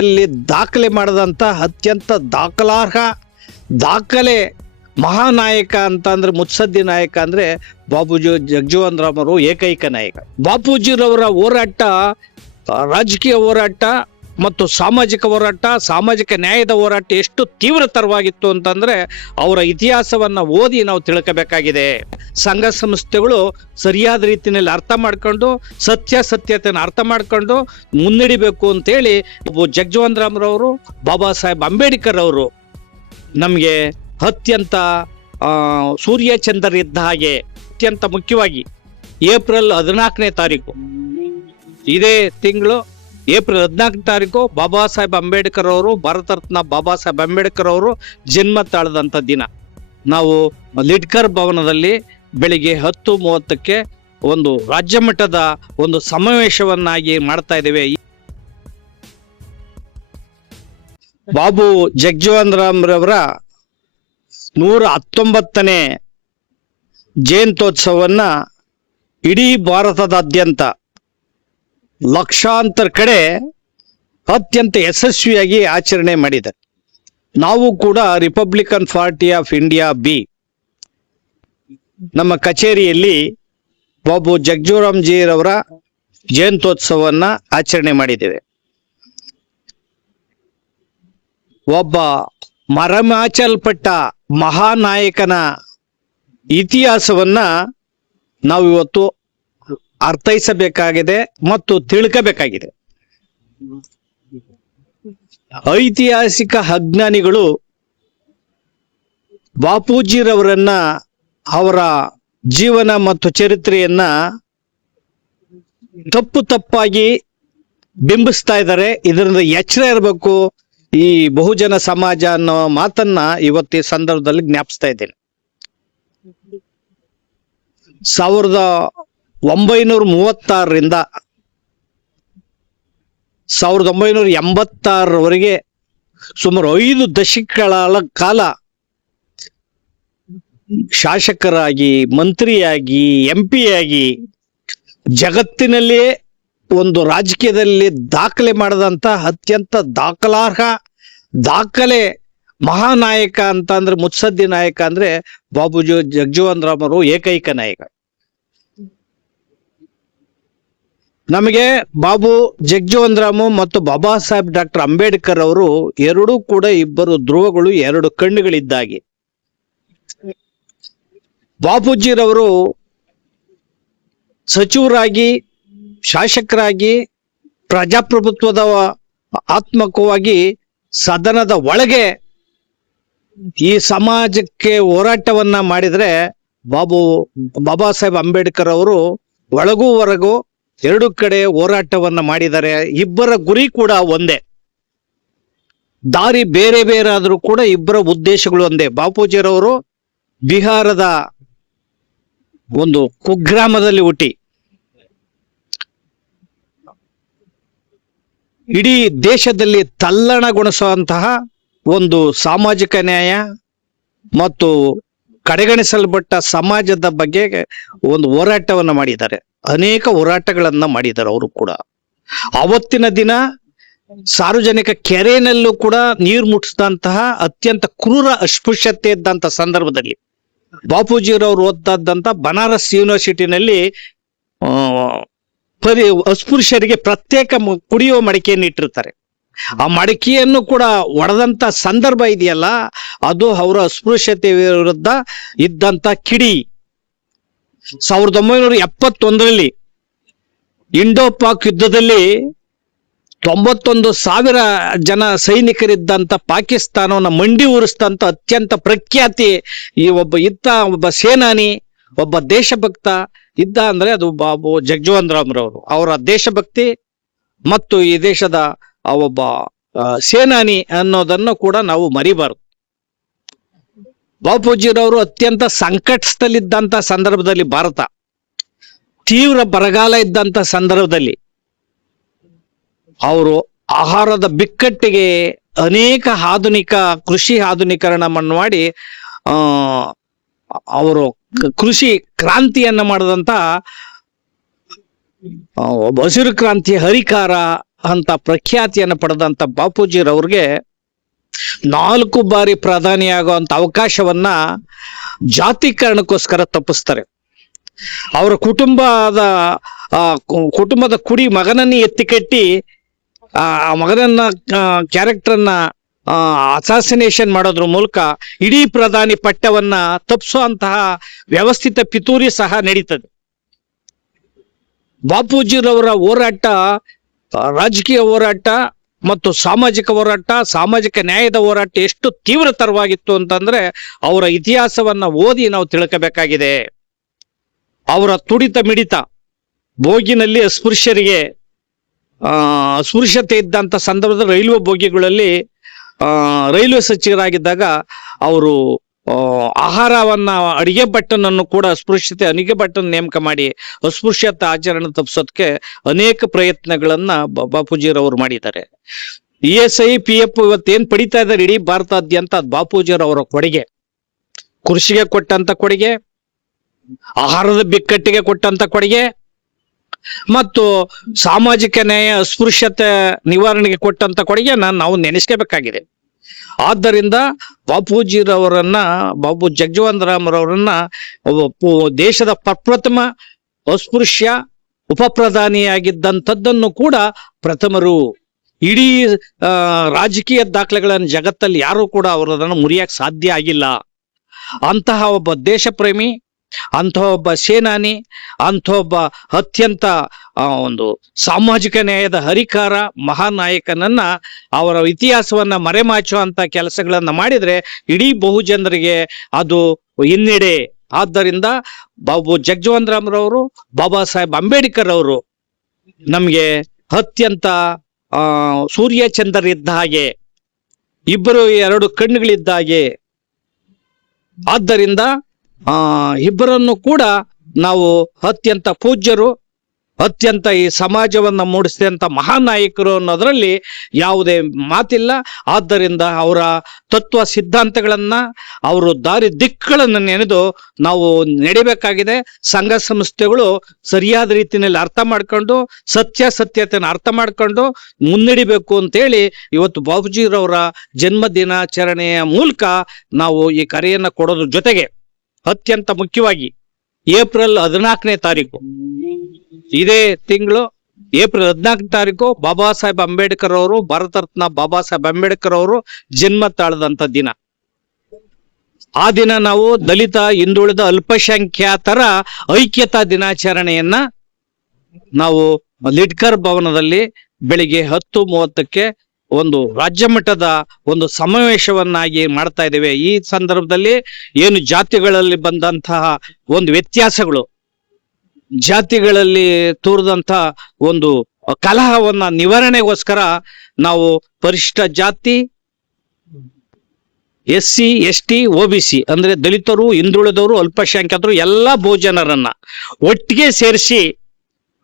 ಅಲ್ಲಿ ದಾಖಲೆ ಮಾಡಿದಂಥ ಅತ್ಯಂತ ದಾಖಲೆ ಮಹಾನಾಯಕ ಅಂತ ಅಂದ್ರೆ ಮುತ್ಸದ್ದಿ ನಾಯಕ ಅಂದ್ರೆ ಬಾಪೂಜಿ ಜಗಜೀವನ್ ರಾಮ್ ಅವರು ಏಕೈಕ ನಾಯಕ. ಬಾಪೂಜಿರವರ ಹೋರಾಟ ರಾಜಕೀಯ ಹೋರಾಟ ಮತ್ತು ಸಾಮಾಜಿಕ ಹೋರಾಟ, ಸಾಮಾಜಿಕ ನ್ಯಾಯದ ಹೋರಾಟ ಎಷ್ಟು ತೀವ್ರತರವಾಗಿತ್ತು ಅಂತಂದ್ರೆ ಅವರ ಇತಿಹಾಸವನ್ನ ಓದಿ ನಾವು ತಿಳ್ಕೋಬೇಕಾಗಿದೆ. ಸಂಘ ಸಂಸ್ಥೆಗಳು ಸರಿಯಾದ ರೀತಿಯಲ್ಲಿ ಅರ್ಥ ಮಾಡ್ಕೊಂಡು ಸತ್ಯತೆಯನ್ನು ಅರ್ಥ ಮಾಡ್ಕೊಂಡು ಮುನ್ನಡಿಬೇಕು ಅಂತೇಳಿ ಜಗಜೀವನ್ ರಾಮ್ ರವರು, ಬಾಬಾ ಸಾಹೇಬ್ ಅಂಬೇಡ್ಕರ್ ಅವರು ನಮಗೆ ಅತ್ಯಂತ ಸೂರ್ಯ ಚಂದ್ರರಿದ್ದ ಹಾಗೆ. ಅತ್ಯಂತ ಮುಖ್ಯವಾಗಿ ಏಪ್ರಿಲ್ 14ನೇ ತಾರೀಕು, ಇದೇ ತಿಂಗಳು ಏಪ್ರಿಲ್ 14ನೇ ತಾರೀಕು ಬಾಬಾ ಸಾಹೇಬ್ ಅಂಬೇಡ್ಕರ್ ಅವರು, ಭಾರತ ರತ್ನ ಬಾಬಾ ಸಾಹೇಬ್ ಅಂಬೇಡ್ಕರ್ ಅವರು ಜನ್ಮ ತಾಳದಂಥ ದಿನ. ನಾವು ಲಿಡ್ಕರ್ ಭವನದಲ್ಲಿ ಬೆಳಿಗ್ಗೆ 10:30ಕ್ಕೆ ಒಂದು ರಾಜ್ಯ ಮಟ್ಟದ ಒಂದು ಸಮಾವೇಶವನ್ನಾಗಿ ಮಾಡ್ತಾ ಇದ್ದೇವೆ. ಬಾಬು ಜಗಜೀವನ್ ರಾಮ್ ರವರ 119ನೇ ಜಯಂತ್ಯೋತ್ಸವವನ್ನ ಇಡೀ ಭಾರತದಾದ್ಯಂತ ಲಕ್ಷಾಂತರ ಕಡೆ ಅತ್ಯಂತ ಯಶಸ್ವಿಯಾಗಿ ಆಚರಣೆ ಮಾಡಿದ್ದಾರೆ. ನಾವು ಕೂಡ Republican party of India B ನಮ್ಮ ಕಚೇರಿಯಲ್ಲಿ ಬಾಬು ಜಗಜೀವನ್ ರವರ ಜಯಂತ್ಯೋತ್ಸವವನ್ನ ಆಚರಣೆ ಮಾಡಿದ್ದೇವೆ. ಒಬ್ಬ ಮರೆಮಾಚಲ್ಪಟ್ಟ ಮಹಾನಾಯಕನ ಇತಿಹಾಸವನ್ನ ನಾವು ಇವತ್ತು ಅರ್ಥೈಸಬೇಕಾಗಿದೆ ಮತ್ತು ತಿಳ್ಕಬೇಕಾಗಿದೆ. ಐತಿಹಾಸಿಕ ಅಜ್ಞಾನಿಗಳು ಬಾಪೂಜಿರವರನ್ನ, ಅವರ ಜೀವನ ಮತ್ತು ಚರಿತ್ರೆಯನ್ನ ತಪ್ಪಾಗಿ ಬಿಂಬಿಸ್ತಾ ಇದ್ದಾರೆ. ಇದರಿಂದ ಎಚ್ಚರ ಇರಬೇಕು ಈ ಬಹುಜನ ಸಮಾಜ ಅನ್ನೋ ಮಾತನ್ನ ಇವತ್ತು ಈ ಸಂದರ್ಭದಲ್ಲಿ ಜ್ಞಾಪಿಸ್ತಾ ಇದ್ದೇನೆ. 1936ರಿಂದ 1986ರವರೆಗೆ ಸುಮಾರು 5 ದಶಕಗಳ ಕಾಲ ಶಾಸಕರಾಗಿ, ಮಂತ್ರಿಯಾಗಿ, MP ಆಗಿ ಜಗತ್ತಿನಲ್ಲಿಯೇ ಒಂದು ರಾಜಕೀಯದಲ್ಲಿ ದಾಖಲೆ ಮಾಡದಂತ ಅತ್ಯಂತ ದಾಖಲೆ ಮಹಾನಾಯಕ ಅಂತ ಅಂದ್ರೆ ಮುತ್ಸದ್ದಿ ನಾಯಕ ಅಂದ್ರೆ ಬಾಬೂಜಿ ಜಗಜೀವನ್ ರಾಮ್ ಅವರು ಏಕೈಕ ನಾಯಕ. ನಮಗೆ ಬಾಬು ಜಗಜೀವನ್ ರಾಮ್ ಮತ್ತು ಬಾಬಾ ಸಾಹೇಬ್ ಡಾಕ್ಟರ್ ಅಂಬೇಡ್ಕರ್ ಅವರು ಎರಡೂ ಕೂಡ ಇಬ್ಬರು ಧ್ರುವಗಳು, 2 ಕಣ್ಣುಗಳಿದ್ದಾಗೆ. ಬಾಪೂಜಿರವರು ಸಚಿವರಾಗಿ, ಶಾಸಕರಾಗಿ, ಪ್ರಜಾಪ್ರಭುತ್ವದ ಆತ್ಮಕವಾಗಿ ಸದನದ ಒಳಗೆ ಈ ಸಮಾಜಕ್ಕೆ ಹೋರಾಟವನ್ನ ಮಾಡಿದ್ರೆ ಬಾಬಾ ಸಾಹೇಬ್ ಅಂಬೇಡ್ಕರ್ ಅವರು ಒಳಗೂ ಹೊರಗೂ 2 ಕಡೆ ಹೋರಾಟವನ್ನ ಮಾಡಿದ್ದಾರೆ. ಇಬ್ಬರ ಗುರಿ ಕೂಡ ಒಂದೇ, ದಾರಿ ಬೇರೆ ಬೇರೆ ಆದ್ರೂ ಕೂಡ ಇಬ್ಬರ ಉದ್ದೇಶಗಳು ಒಂದೇ. ಬಾಪೂಜಿರವರು ಬಿಹಾರದ ಒಂದು ಕುಗ್ರಾಮದಲ್ಲಿ ಹುಟ್ಟಿ ಇಡೀ ದೇಶದಲ್ಲಿ ತಲ್ಲಣಗೊಳಿಸುವಂತಹ ಒಂದು ಸಾಮಾಜಿಕ ನ್ಯಾಯ ಮತ್ತು ಕಡೆಗಣಿಸಲ್ಪಟ್ಟ ಸಮಾಜದ ಬಗ್ಗೆ ಒಂದು ಹೋರಾಟವನ್ನ ಮಾಡಿದ್ದಾರೆ. ಅನೇಕ ಹೋರಾಟಗಳನ್ನ ಮಾಡಿದ್ದಾರೆ ಅವರು ಕೂಡ. ಅವತ್ತಿನ ದಿನ ಸಾರ್ವಜನಿಕ ಕೆರೆಯಲ್ಲೂ ಕೂಡ ನೀರು ಮುಟ್ಟಿಸಿದಂತಹ ಅತ್ಯಂತ ಕ್ರೂರ ಅಸ್ಪೃಶ್ಯತೆ ಇದ್ದಂತ ಸಂದರ್ಭದಲ್ಲಿ ಬಾಪೂಜಿರವರು ಓದ್ದಂತ ಬನಾರಸ್ ಯೂನಿವರ್ಸಿಟಿನಲ್ಲಿ ಅಸ್ಪೃಶ್ಯರಿಗೆ ಪ್ರತ್ಯೇಕ ಕುಡಿಯುವ ಮಡಿಕೆಯನ್ನು ಇಟ್ಟಿರ್ತಾರೆ. ಆ ಮಡಿಕೆಯನ್ನು ಕೂಡ ಒಡೆದಂತ ಸಂದರ್ಭ ಇದೆಯಲ್ಲ, ಅದು ಅವರ ಅಸ್ಪೃಶ್ಯತೆ ವಿರುದ್ಧ ಇದ್ದಂತ ಕಿಡಿ. 1971ರಲ್ಲಿ ಇಂಡೋ ಪಾಕ್ ಯುದ್ಧದಲ್ಲಿ 91,000 ಜನ ಸೈನಿಕರಿದ್ದಂತ ಪಾಕಿಸ್ತಾನವನ್ನ ಮಂಡಿ ಉರಿಸಿದಂತ ಅತ್ಯಂತ ಪ್ರಖ್ಯಾತಿ ಈ ಒಬ್ಬ ಸೇನಾನಿ, ಒಬ್ಬ ದೇಶಭಕ್ತ ಇದ್ದ ಅಂದ್ರೆ ಅದು ಬಾಬು ಜಗಜೀವನ್ ರಾಮ್ ರವರು. ಅವರ ದೇಶಭಕ್ತಿ ಮತ್ತು ಈ ದೇಶದ ಒಬ್ಬ ಸೇನಾನಿ ಅನ್ನೋದನ್ನು ಕೂಡ ನಾವು ಮರಿಬಾರದು. ಬಾಪೂಜಿರವರು ಅತ್ಯಂತ ಸಂಕಟದಲ್ಲಿದ್ದಂತ ಸಂದರ್ಭದಲ್ಲಿ, ಭಾರತ ತೀವ್ರ ಬರಗಾಲ ಇದ್ದಂತ ಸಂದರ್ಭದಲ್ಲಿ ಅವರು ಆಹಾರದ ಬಿಕ್ಕಟ್ಟಿಗೆ ಅನೇಕ ಆಧುನಿಕ ಕೃಷಿ ಆಧುನೀಕರಣವನ್ನು ಮಾಡಿ ಅವರು ಕೃಷಿ ಕ್ರಾಂತಿಯನ್ನ ಮಾಡಿದಂತ ಹಸಿರು ಕ್ರಾಂತಿ ಹರಿಕಾರ ಅಂತ ಪ್ರಖ್ಯಾತಿಯನ್ನು ಪಡೆದಂತ ಬಾಪೂಜಿರವ್ರಿಗೆ 4 ಬಾರಿ ಪ್ರಧಾನಿಯಾಗುವಂತ ಅವಕಾಶವನ್ನ ಜಾತೀಕರಣಕ್ಕೋಸ್ಕರ ತಪ್ಪಿಸ್ತಾರೆ. ಅವರ ಕುಟುಂಬದ ಕುಡಿ ಮಗನನ್ನೇ ಎತ್ತಿ ಕಟ್ಟಿ ಆ ಮಗನನ್ನ ಕ್ಯಾರೆಕ್ಟರ್ನ ಅಸಾಸಿನೇಷನ್ ಮಾಡೋದ್ರ ಮೂಲಕ ಇಡೀ ಪ್ರಧಾನಿ ಪಟ್ಟವನ್ನ ತಪ್ಪಿಸುವಂತಹ ವ್ಯವಸ್ಥಿತ ಪಿತೂರಿ ಸಹ ನಡೀತದೆ. ಬಾಪೂಜಿರವರ ಹೋರಾಟ ರಾಜಕೀಯ ಹೋರಾಟ ಮತ್ತು ಸಾಮಾಜಿಕ ಹೋರಾಟ, ಸಾಮಾಜಿಕ ನ್ಯಾಯದ ಹೋರಾಟ ಎಷ್ಟು ತೀವ್ರತರವಾಗಿತ್ತು ಅಂತಂದ್ರೆ ಅವರ ಇತಿಹಾಸವನ್ನ ಓದಿ ನಾವು ತಿಳ್ಕಬೇಕಾಗಿದೆ. ಅವರ ತುಡಿತ ಮಿಡಿತ, ಬೋಗಿನಲ್ಲಿ ಅಸ್ಪೃಶ್ಯತೆ ಇದ್ದಂತ ಸಂದರ್ಭದಲ್ಲಿ ರೈಲ್ವೆ ಬೋಗಿಗಳಲ್ಲಿ ರೈಲ್ವೆ ಸಚಿವರಾಗಿದ್ದಾಗ ಅವರು ಆಹಾರವನ್ನ ಅಡಿಗೆ ಭಟ್ಟನನ್ನು ಕೂಡ ಅಡಿಗೆ ಭಟ್ಟನ ನೇಮಕ ಮಾಡಿ ಅಸ್ಪೃಶ್ಯತೆ ಆಚರಣೆ ತಪ್ಪಿಸೋದಕ್ಕೆ ಅನೇಕ ಪ್ರಯತ್ನಗಳನ್ನ ಬಾಪೂಜಿರವರು ಮಾಡಿದ್ದಾರೆ. ESI PF ಇವತ್ತೇನ್ ಪಡಿತಾ ಇದ್ದಾರೆ ಇಡೀ ಭಾರತಾದ್ಯಂತ ಬಾಪೂಜಿರವರ ಕೊಡುಗೆ. ಕೃಷಿಗೆ ಕೊಟ್ಟಂತ ಕೊಡುಗೆ, ಆಹಾರದ ಬಿಕ್ಕಟ್ಟಿಗೆ ಕೊಟ್ಟಂತ ಕೊಡುಗೆ ಮತ್ತು ಸಾಮಾಜಿಕ ನ್ಯಾಯ ಅಸ್ಪೃಶ್ಯತೆ ನಿವಾರಣೆಗೆ ಕೊಟ್ಟಂತ ಕೊಡುಗೆ ನಾವು ನೆನೆಸ್ಕೋಬೇಕಾಗಿದೆ. ಆದ್ದರಿಂದ ಬಾಬು ಜಗಜೀವನ್ ರಾಮ್ರವರನ್ನ ದೇಶದ ಪ್ರಪ್ರಥಮ ಅಸ್ಪೃಶ್ಯ ಉಪ ಪ್ರಧಾನಿಯಾಗಿದ್ದಂಥದ್ದನ್ನು ಕೂಡ ಪ್ರಥಮರು. ಇಡೀ ರಾಜಕೀಯ ದಾಖಲೆಗಳನ್ನು ಜಗತ್ತಲ್ಲಿ ಯಾರು ಕೂಡ ಅವರದನ್ನು ಮುರಿಯಕ್ಕೆ ಸಾಧ್ಯ ಆಗಿಲ್ಲ. ಅಂತಹ ಒಬ್ಬ ದೇಶ ಪ್ರೇಮಿ, ಅಂತಹ ಒಬ್ಬ ಸೇನಾನಿ, ಅಂತಹ ಒಬ್ಬ ಅತ್ಯಂತ ಒಂದು ಸಾಮಾಜಿಕ ನ್ಯಾಯದ ಹರಿಕಾರ ಮಹಾನಾಯಕನನ್ನ ಅವರ ಇತಿಹಾಸವನ್ನ ಮರೆಮಾಚುವಂತ ಕೆಲಸಗಳನ್ನ ಮಾಡಿದ್ರೆ ಇಡೀ ಬಹುಜನರಿಗೆ ಅದು ಹಿನ್ನಡೆ. ಆದ್ದರಿಂದ ಬಾಬು ಜಗಜೀವನ್ ರಾಮ್ರವರು, ಬಾಬಾ ಸಾಹೇಬ್ ಅಂಬೇಡ್ಕರ್ ಅವರು ನಮ್ಗೆ ಅತ್ಯಂತ ಸೂರ್ಯ ಚಂದ್ರರಿದ್ದ ಹಾಗೆ, ಇಬ್ಬರು 2 ಕಣ್ಣುಗಳಿದ್ದ ಹಾಗೆ. ಆದ್ದರಿಂದ ಇಬ್ಬರನ್ನು ಕೂಡ ನಾವು ಅತ್ಯಂತ ಪೂಜ್ಯರು, ಅತ್ಯಂತ ಈ ಸಮಾಜವನ್ನ ಮೂಡಿಸಿದಂತ ಮಹಾನಾಯಕರು ಅನ್ನೋದ್ರಲ್ಲಿ ಯಾವುದೇ ಮಾತಿಲ್ಲ. ಆದ್ದರಿಂದ ಅವರ ತತ್ವ ಸಿದ್ಧಾಂತಗಳನ್ನ, ಅವರು ದಾರಿ ದಿಕ್ಕುಗಳನ್ನು ನೆನೆದು ನಾವು ನಡಿಬೇಕಾಗಿದೆ. ಸಂಘ ಸಂಸ್ಥೆಗಳು ಸರಿಯಾದ ರೀತಿಯಲ್ಲಿ ಅರ್ಥ ಮಾಡ್ಕೊಂಡು ಸತ್ಯತೆಯನ್ನು ಅರ್ಥ ಮಾಡ್ಕೊಂಡು ಮುನ್ನಡಿಬೇಕು ಅಂತೇಳಿ ಇವತ್ತು ಬಾಪೂಜಿರವರ ಜನ್ಮ ದಿನಾಚರಣೆಯ ಮೂಲಕ ನಾವು ಈ ಕರೆಯನ್ನ ಕೊಡೋದ್ರ ಜೊತೆಗೆ ಅತ್ಯಂತ ಮುಖ್ಯವಾಗಿ ಏಪ್ರಿಲ್ 14ನೇ ತಾರೀಕು, ಇದೇ ತಿಂಗಳು ಏಪ್ರಿಲ್ 14ನೇ ತಾರೀಕು ಬಾಬಾ ಸಾಹೇಬ್ ಅಂಬೇಡ್ಕರ್ ಅವರು, ಭಾರತ ರತ್ನ ಬಾಬಾ ಸಾಹೇಬ್ ಅಂಬೇಡ್ಕರ್ ಅವರು ಜನ್ಮ ತಾಳದಂತ ದಿನ. ಆ ದಿನ ನಾವು ದಲಿತ, ಹಿಂದುಳಿದ, ಅಲ್ಪಸಂಖ್ಯಾತರ ಐಕ್ಯತಾ ದಿನಾಚರಣೆಯನ್ನ ನಾವು ಲಿಡ್ಕರ್ ಭವನದಲ್ಲಿ ಬೆಳಿಗ್ಗೆ 10:30ಕ್ಕೆ ಒಂದು ರಾಜ್ಯ ಮಟ್ಟದ ಒಂದು ಸಮಾವೇಶವನ್ನಾಗಿ ಮಾಡ್ತಾ ಇದ್ದೇವೆ. ಈ ಸಂದರ್ಭದಲ್ಲಿ ಏನು ಜಾತಿಗಳಲ್ಲಿ ಬಂದಂತಹ ಒಂದು ವ್ಯತ್ಯಾಸಗಳು, ಜಾತಿಗಳಲ್ಲಿ ತೋರಿದಂತ ಒಂದು ಕಲಹವನ್ನ ನಿವಾರಣೆಗೋಸ್ಕರ ನಾವು ಪರಿಶಿಷ್ಟ ಜಾತಿ, SC ST OBC ಅಂದ್ರೆ ದಲಿತರು, ಹಿಂದುಳಿದವರು, ಅಲ್ಪಸಂಖ್ಯಾತರು ಎಲ್ಲ ಬಹುಜನರನ್ನ ಒಟ್ಟಿಗೆ ಸೇರಿಸಿ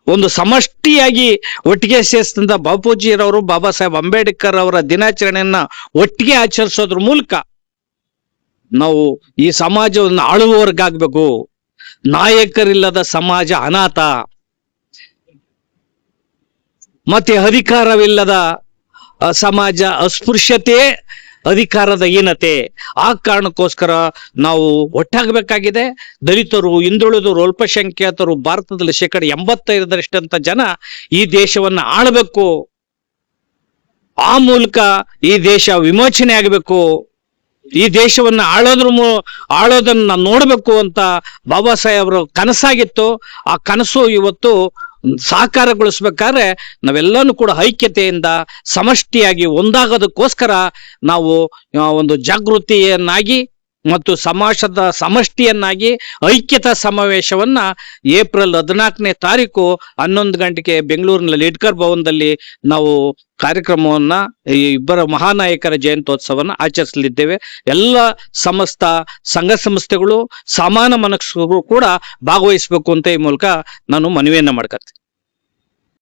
ಒಂದು ಸಮಷ್ಟಿಯಾಗಿ ಒಟ್ಟಿಗೆ ಸೇರಿಸಿದಂತ ಬಾಪೂಜಿರವರು, ಬಾಬಾ ಸಾಹೇಬ್ ಅಂಬೇಡ್ಕರ್ ಅವರ ದಿನಾಚರಣೆಯನ್ನ ಒಟ್ಟಿಗೆ ಆಚರಿಸೋದ್ರ ಮೂಲಕ ನಾವು ಈ ಸಮಾಜವನ್ನು ಆಳುವವರ್ಗಾಗ್ಬೇಕು. ನಾಯಕರಿಲ್ಲದ ಸಮಾಜ ಅನಾಥ, ಮತ್ತೆ ಅಧಿಕಾರವಿಲ್ಲದ ಸಮಾಜ ಅಸ್ಪೃಶ್ಯತೆ, ಅಧಿಕಾರದ ಹೀನತೆ. ಆ ಕಾರಣಕ್ಕೋಸ್ಕರ ನಾವು ಒಟ್ಟಾಗಬೇಕಾಗಿದೆ. ದಲಿತರು, ಹಿಂದುಳಿದವರು, ಅಲ್ಪಸಂಖ್ಯಾತರು ಭಾರತದಲ್ಲಿ 85% ಜನ ಈ ದೇಶವನ್ನ ಆಳಬೇಕು. ಆ ಮೂಲಕ ಈ ದೇಶ ವಿಮೋಚನೆ ಆಗಬೇಕು. ಈ ದೇಶವನ್ನ ಆಳೋದನ್ನ ನೋಡ್ಬೇಕು ಅಂತ ಬಾಬಾ ಸಾಹೇಬ್ರ ಕನಸಾಗಿತ್ತು. ಆ ಕನಸು ಇವತ್ತು ಸಾಕಾರಗೊಳಿಸ್ಬೇಕಾದ್ರೆ ನಾವೆಲ್ಲನೂ ಕೂಡ ಐಕ್ಯತೆಯಿಂದ ಸಮಷ್ಟಿಯಾಗಿ ಒಂದಾಗೋದಕ್ಕೋಸ್ಕರ ನಾವು ಒಂದು ಜಾಗೃತಿಯನ್ನಾಗಿ ಮತ್ತು ಸಮಾಜದ ಸಮಷ್ಟಿಯನ್ನಾಗಿ ಐಕ್ಯತಾ ಸಮಾವೇಶವನ್ನ ಏಪ್ರಿಲ್ 14ನೇ ತಾರೀಕು 11 ಗಂಟೆಗೆ ಬೆಂಗಳೂರಿನ ಲಿಡ್ಕರ್ ಭವನದಲ್ಲಿ ನಾವು ಕಾರ್ಯಕ್ರಮವನ್ನ, ಈ ಇಬ್ಬರ ಮಹಾನಾಯಕರ ಜಯಂತ್ಯೋತ್ಸವನ ಆಚರಿಸಲಿದ್ದೇವೆ. ಎಲ್ಲ ಸಮಸ್ತ ಸಂಘ ಸಂಸ್ಥೆಗಳು, ಸಾಮಾನ್ಯ ಮನಸ್ಕರು ಕೂಡ ಭಾಗವಹಿಸಬೇಕು ಅಂತ ಈ ಮೂಲಕ ನಾನು ಮನವಿಯನ್ನ ಮಾಡ್ಕೊತೀನಿ.